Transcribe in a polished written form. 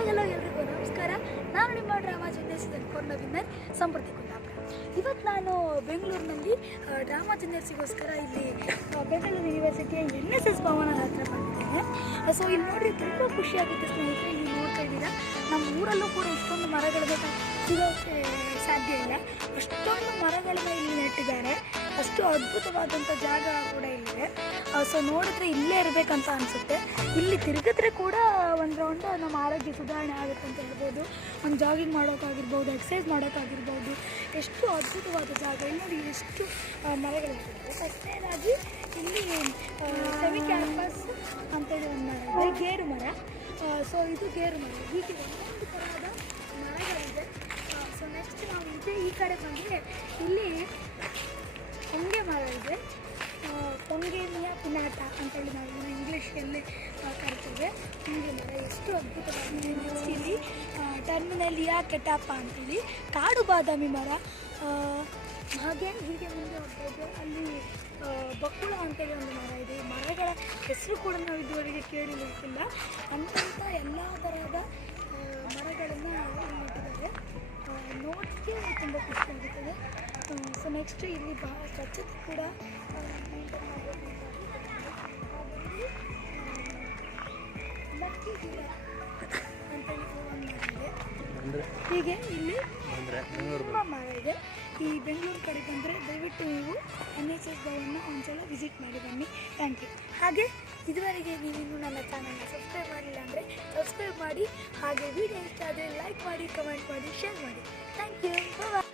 Hi hello ಎಲ್ರಿಗೂ ನಮಸ್ಕಾರ. ನಾನು ನಿಮ್ಮ ಡ್ರಾಮಾ ಜರ್ನಲಿಸ್ಟ್ ಕೊರ್ನ ವಿನ್ನರ್ ಸಂಪ್ರತಿ ಕುಂದಾಪುರ. ಇವತ್ತು ನಾನು ಬೆಂಗಳೂರಿನಲ್ಲಿ ಡ್ರಾಮಾ ಜರ್ನಲಿಸ್ಟಿಗೋಸ್ಕರ ಇಲ್ಲಿ ಬೆಂಗಳೂರು ಯೂನಿವರ್ಸಿಟಿಯ NSS ಭವನದ ಹತ್ರ ಬಂದಿದ್ದೇನೆ. ಸೊ ಇಲ್ಲಿ ನೋಡ್ರಿ ತುಂಬ ಖುಷಿಯಾಗುತ್ತೆ ಸ್ನೇಹಿತರೆ. ಇಲ್ಲಿ ನೋಡ್ತಾ ಇದ್ದೀರಾ, ನಮ್ಮ ಊರಲ್ಲೂ ಕೂಡ ಇಷ್ಟೊಂದು ಮರಗಳಿಗೆ ಸಿಗೋಕ್ಕೆ ಸಾಧ್ಯ ಇಲ್ಲ. ಅಷ್ಟೊಂದು ಮರಗಳನ್ನ ಇಲ್ಲಿ ನೆಟ್ಟಿದ್ದಾರೆ. ಅಷ್ಟು ಅದ್ಭುತವಾದಂಥ ಜಾಗ ಕೂಡ ಇಲ್ಲಿದೆ. ಸೊ ನೋಡಿದ್ರೆ ಇಲ್ಲೇ ಇರಬೇಕಂತ ಅನಿಸುತ್ತೆ. ಇಲ್ಲಿ ತಿರುಗಿದ್ರೆ ಕೂಡ ಒಂದು ರೌಂಡ್ ನಮ್ಮ ಆರೋಗ್ಯ ಸುಧಾರಣೆ ಆಗುತ್ತೆ ಅಂತ ಹೇಳ್ಬೋದು. ಒಂದು ಜಾಗಿಂಗ್ ಮಾಡೋಕ್ಕಾಗಿರ್ಬೋದು, ಎಕ್ಸಸೈಸ್ ಮಾಡೋಕ್ಕಾಗಿರ್ಬೋದು. ಎಷ್ಟು ಅದ್ಭುತವಾದ ಜಾಗ. ಇಲ್ಲಿ ನೋಡಿ ಎಷ್ಟು ಮರಗಳಿರ್ತದೆ. ಫಸ್ಟ್ನೇದಾಗಿ ಇಲ್ಲಿ ಸೆಮಿ ಕ್ಯಾಂಪಸ್ ಅಂತೇಳಿ ಒಂದು ಮರ ಇದೆ, ಗೇರು ಮರ. ಸೊ ಇದು ಗೇರು ಮರ. ಹೀಗೆ ಒಂದೊಂದು ಥರದ ಮರಗಳಿದೆ. ಸೊ ನೆಕ್ಸ್ಟ್ ನಾವು ಈ ಕಡೆ ಬಂದರೆ ಇಲ್ಲಿ ಹೊಂಗೆ ಮರ ಇದೆ. ಹೊಂಗೆನಿಯಾ ಪಿನಾಟ ಅಂತೇಳಿ ನಾವು ಇದನ್ನು ಇಂಗ್ಲೀಷಲ್ಲಿ ಕರಿತೇವೆ. ಹೊಂಗೆ ಮರ ಎಷ್ಟು ಅದ್ಭುತವಾಗಿದೆ. ನೆಕ್ಸ್ಟ್ ಇಲ್ಲಿ ಟರ್ಮಿನಲಿಯಾ ಕೆಟಾಪ ಅಂತೇಳಿ ಕಾಡು ಬಾದಾಮಿ ಮರ. ಹಾಗೆ ಹೀಗೆ ಮುಂದೆ ಹೋಗ್ಬೋದು. ಅಲ್ಲಿ ಬಕ್ಕುಳ ಅಂತೇಳಿ ಒಂದು ಮರ ಇದೆ. ಈ ಮರಗಳ ಹೆಸರು ಕೂಡ ನಾವು ಇದುವರೆಗೆ ಕೇಳಿರಲಿಕ್ಕಿಲ್ಲ. ಅಂಥ ಎಲ್ಲ ಥರದ ಮರಗಳನ್ನು ಇಟ್ಟಿದ್ದಾರೆ. ನೋಡೋಕ್ಕೆ ತುಂಬ ಖುಷಿಯಾಗುತ್ತದೆ. ಸೊ ನೆಕ್ಸ್ಟ್ ಇಲ್ಲಿ ಸ್ವಚ್ಛತೆ ಕೂಡ ಮೇಂಟೈನ್ ಮಾಡಬೇಕು. ಲಕ್ಕಿ ಗಿಡ ಅಂತೇಳಿ ಒಂದು ಮರ ಇದೆ. ಹೀಗೆ ಇಲ್ಲಿ ತುಂಬ ಮರ ಇದೆ. ಈ ಬೆಂಗಳೂರು ಕಡೆ ಬಂದರೆ ದಯವಿಟ್ಟು ನೀವು NSS ಭವನ ಒಂದ್ಸಲ ವಿಸಿಟ್ ಮಾಡಿ ಬನ್ನಿ. Thank you. ಹಾಗೆ ಇದುವರೆಗೆ ನೀವಿನ್ನೂ ನನ್ನ ಚಾನಲ್ನ ಸಬ್ಸ್ಕ್ರೈಬ್ ಮಾಡಿಲ್ಲ ಅಂದರೆ ಸಬ್ಸ್ಕ್ರೈಬ್ ಮಾಡಿ. ಹಾಗೆ ವಿಡಿಯೋ ಇಷ್ಟ ಆದರೆ ಲೈಕ್ ಮಾಡಿ, ಕಮೆಂಟ್ ಮಾಡಿ, ಶೇರ್ ಮಾಡಿ. Thank you. ಬಾಯ್.